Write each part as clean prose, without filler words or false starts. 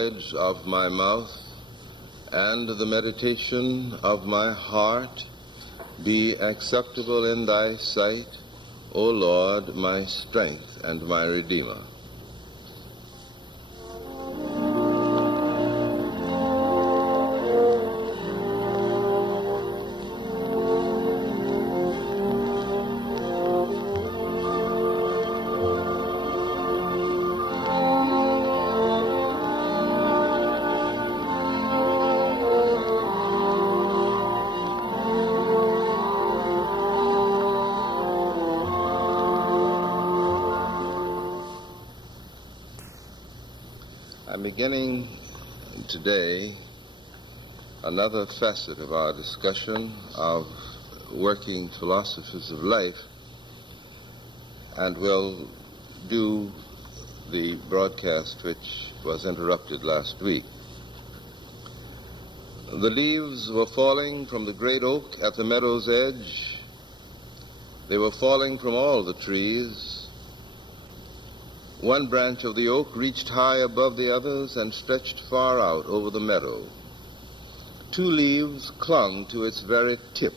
words of my mouth and the meditation of my heart be acceptable in thy sight, O Lord, my strength and my Redeemer. I'm beginning today another facet of our discussion of working philosophies of life, and will do the broadcast which was interrupted last week. The leaves were falling from the great oak at the meadow's edge. They were falling from all the trees. One branch of the oak reached high above the others and stretched far out over the meadow. Two leaves clung to its very tip.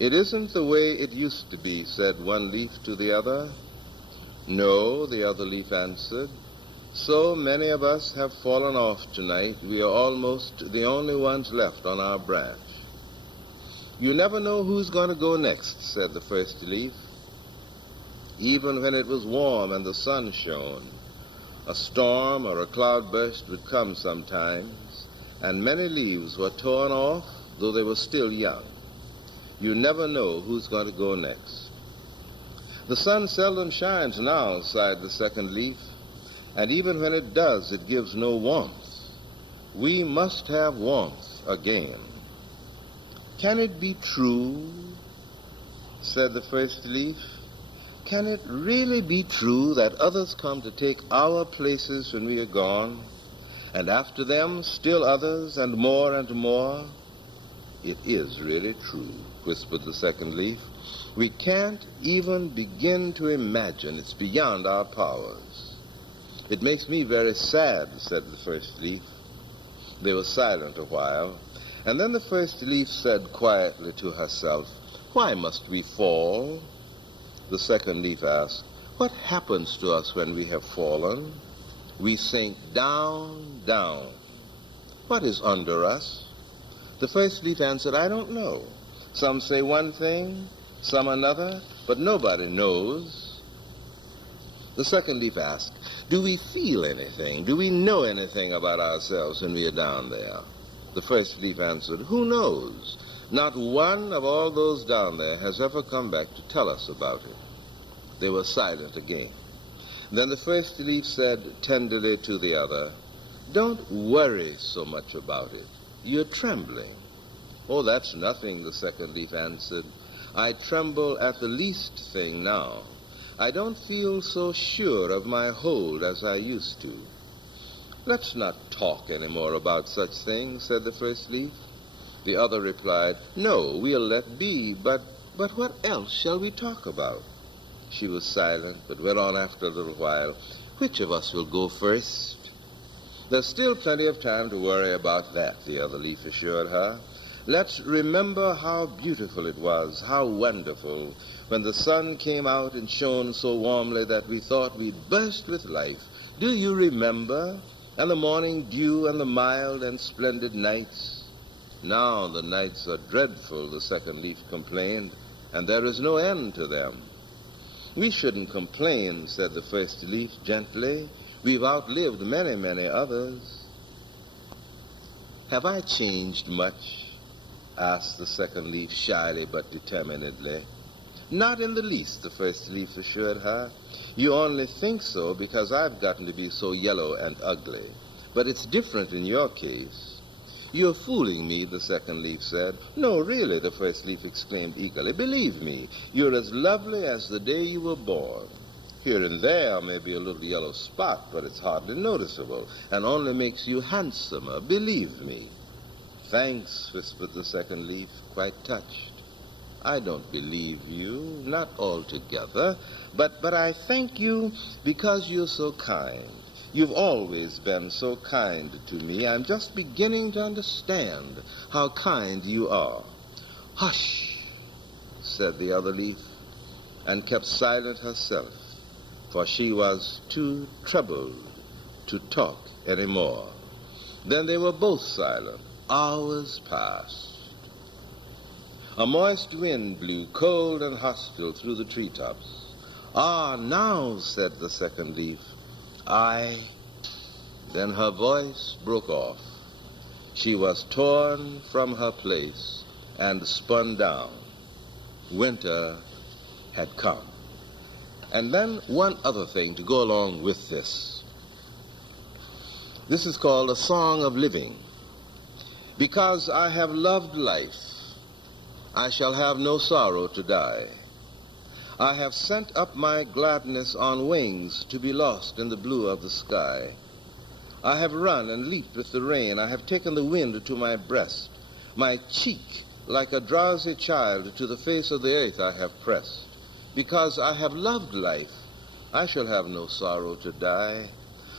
"It isn't the way it used to be," said one leaf to the other. "No," the other leaf answered. "So many of us have fallen off tonight, we are almost the only ones left on our branch." "You never know who's going to go next," said the first leaf. Even when it was warm and the sun shone, a storm or a cloudburst would come sometimes, and many leaves were torn off, though they were still young. You never know who's going to go next. "The sun seldom shines now," sighed the second leaf, "and even when it does, it gives no warmth. We must have warmth again." "Can it be true?" said the first leaf. "Can it really be true that others come to take our places when we are gone, and after them still others and more and more?" "It is really true," whispered the second leaf. "We can't even begin to imagine. It's beyond our powers." "It makes me very sad," said the first leaf. They were silent a while, and then the first leaf said quietly to herself, "Why must we fall?" The second leaf asked, "What happens to us when we have fallen?" "We sink down, down." "What is under us?" The first leaf answered, "I don't know. Some say one thing, some another, but nobody knows." The second leaf asked, "Do we feel anything? Do we know anything about ourselves when we are down there?" The first leaf answered, "Who knows? Not one of all those down there has ever come back to tell us about it." They were silent again. Then the first leaf said tenderly to the other, "Don't worry so much about it. You're trembling." "Oh, that's nothing," the second leaf answered. "I tremble at the least thing now. I don't feel so sure of my hold as I used to." "Let's not talk any more about such things," said the first leaf. The other replied, "No, we'll let be, but what else shall we talk about?" She was silent, but went on after a little while, "Which of us will go first?" "There's still plenty of time to worry about that," the other leaf assured her. "Let's remember how beautiful it was, how wonderful, when the sun came out and shone so warmly that we thought we'd burst with life. Do you remember? And the morning dew and the mild and splendid nights." "Now the nights are dreadful," the second leaf complained, "and there is no end to them." "We shouldn't complain," said the first leaf gently. "We've outlived many, many others." "Have I changed much?" asked the second leaf shyly but determinedly. "Not in the least," the first leaf assured her. "You only think so because I've gotten to be so yellow and ugly. But it's different in your case." "You're fooling me," the second leaf said. "No, really," the first leaf exclaimed eagerly. "Believe me, you're as lovely as the day you were born. Here and there may be a little yellow spot, but it's hardly noticeable and only makes you handsomer. Believe me." "Thanks," whispered the second leaf, quite touched. "I don't believe you, not altogether, but I thank you because you're so kind. You've always been so kind to me. I'm just beginning to understand how kind you are." "Hush," said the other leaf, and kept silent herself, for she was too troubled to talk any more. Then they were both silent. Hours passed. A moist wind blew cold and hostile through the treetops. "Ah, now," said the second leaf, "I—" Then her voice broke off. She was torn from her place and spun down. Winter had come. And then one other thing to go along with this. This is called a song of living. "Because I have loved life, I shall have no sorrow to die. I have sent up my gladness on wings to be lost in the blue of the sky. I have run and leaped with the rain. I have taken the wind to my breast. My cheek, like a drowsy child, to the face of the earth I have pressed. Because I have loved life, I shall have no sorrow to die.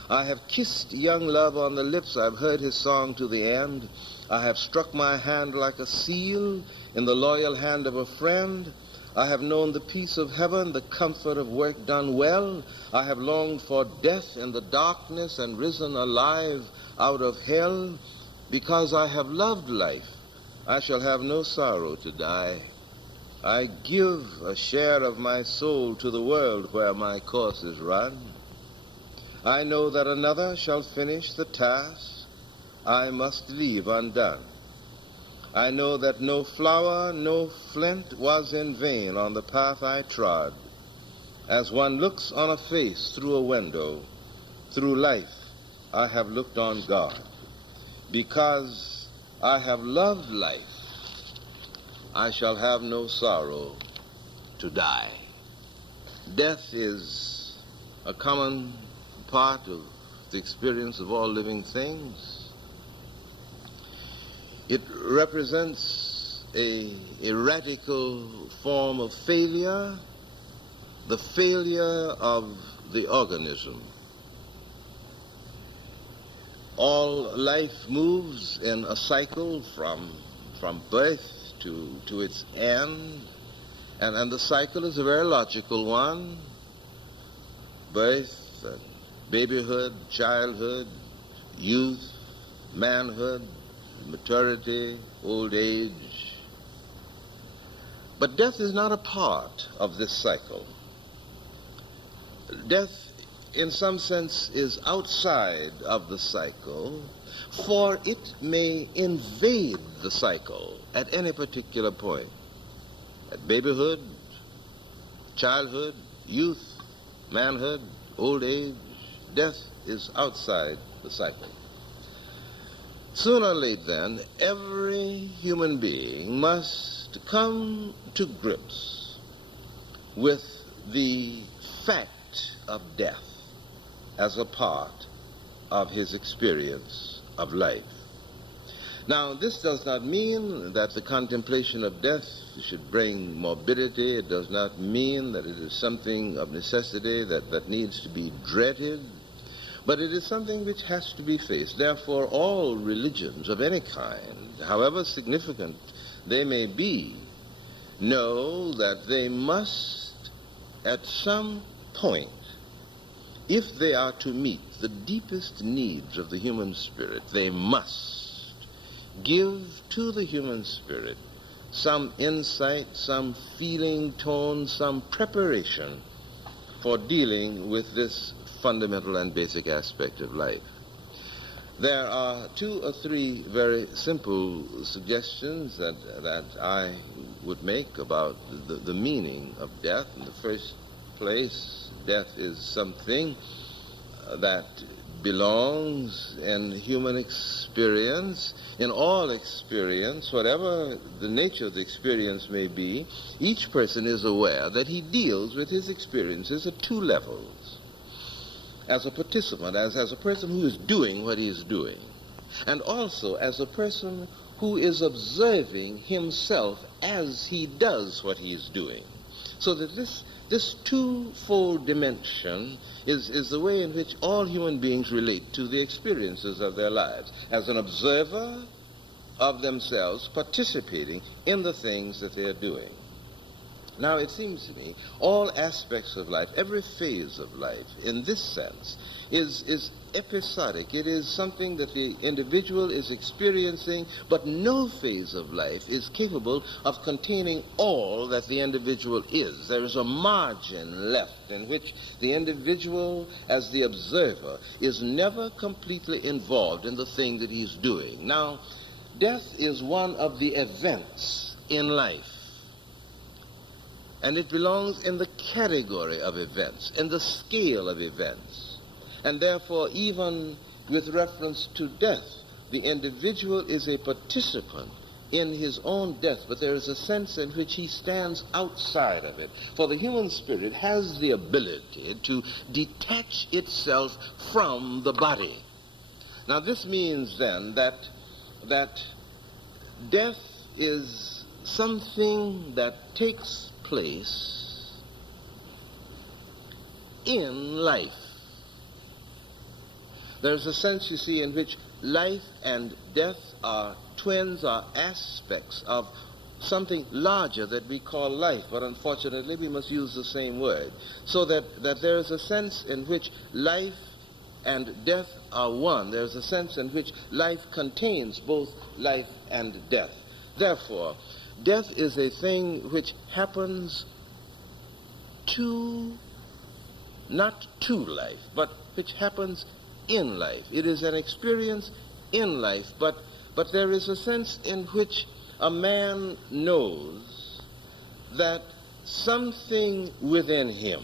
I have kissed young love on the lips. I've heard his song to the end. I have struck my hand like a seal in the loyal hand of a friend. I have known the peace of heaven, the comfort of work done well. I have longed for death in the darkness and risen alive out of hell. Because I have loved life, I shall have no sorrow to die. I give a share of my soul to the world where my course is run. I know that another shall finish the task I must leave undone. I know that no flower, no flint was in vain on the path I trod. As one looks on a face through a window, through life I have looked on God. Because I have loved life, I shall have no sorrow to die." Death is a common part of the experience of all living things. It represents a radical form of failure, the failure of the organism. All life moves in a cycle from birth to its end, and the cycle is a very logical one. Birth, babyhood, childhood, youth, manhood, maturity, old age. But death is not a part of this cycle. Death, in some sense, is outside of the cycle, for it may invade the cycle at any particular point. At babyhood, childhood, youth, manhood, old age, death is outside the cycle. Sooner or later, then, every human being must come to grips with the fact of death as a part of his experience of life. Now, this does not mean that the contemplation of death should bring morbidity. It does not mean that it is something of necessity that needs to be dreaded. But it is something which has to be faced. Therefore, all religions of any kind, however significant they may be, know that they must, at some point, if they are to meet the deepest needs of the human spirit, they must give to the human spirit some insight, some feeling tone, some preparation for dealing with this fundamental and basic aspect of life. There are 2 or 3 very simple suggestions that I would make about the meaning of death. In the first place, death is something that belongs in human experience, in all experience, whatever the nature of the experience may be. Each person is aware that he deals with his experiences at 2 levels. As a participant, as a person who is doing what he is doing, and also as a person who is observing himself as he does what he is doing. So that this twofold dimension is the way in which all human beings relate to the experiences of their lives, as an observer of themselves participating in the things that they are doing. Now, it seems to me, all aspects of life, every phase of life, in this sense, is episodic. It is something that the individual is experiencing, but no phase of life is capable of containing all that the individual is. There is a margin left in which the individual, as the observer, is never completely involved in the thing that he's doing. Now, death is one of the events in life. And it belongs in the category of events, in the scale of events. And therefore, even with reference to death, the individual is a participant in his own death, but there is a sense in which he stands outside of it. For the human spirit has the ability to detach itself from the body. Now, this means then that death is something that takes place in life. There's a sense, you see, in which life and death are twins, are aspects of something larger that we call life, but unfortunately we must use the same word. So that there is a sense in which life and death are one. There's a sense in which life contains both life and death. Therefore, death is a thing which happens not to life, but which happens in life. It is an experience in life, but there is a sense in which a man knows that something within him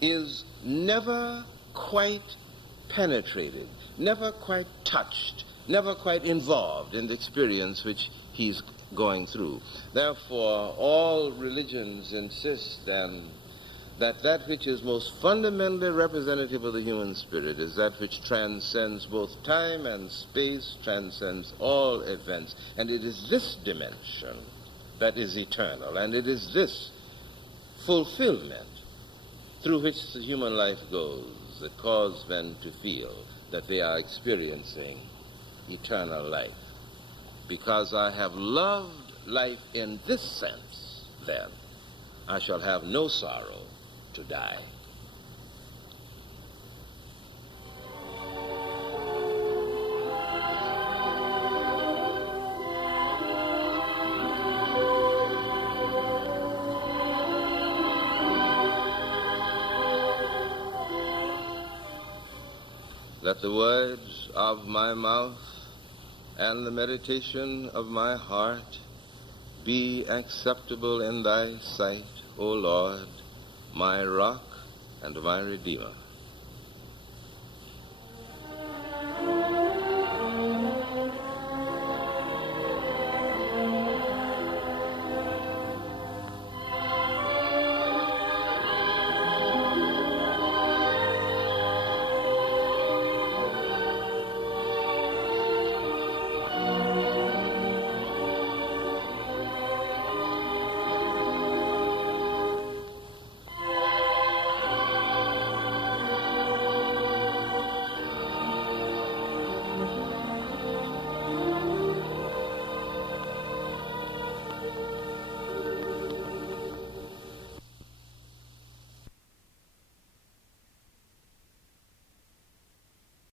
is never quite penetrated, never quite touched, never quite involved in the experience which he's going through. Therefore, all religions insist then that which is most fundamentally representative of the human spirit is that which transcends both time and space, transcends all events. And it is this dimension that is eternal, and it is this fulfillment through which the human life goes that cause men to feel that they are experiencing eternal life. Because I have loved life in this sense, then I shall have no sorrow to die. Let the words of my mouth and the meditation of my heart be acceptable in thy sight, O Lord, my rock and my redeemer.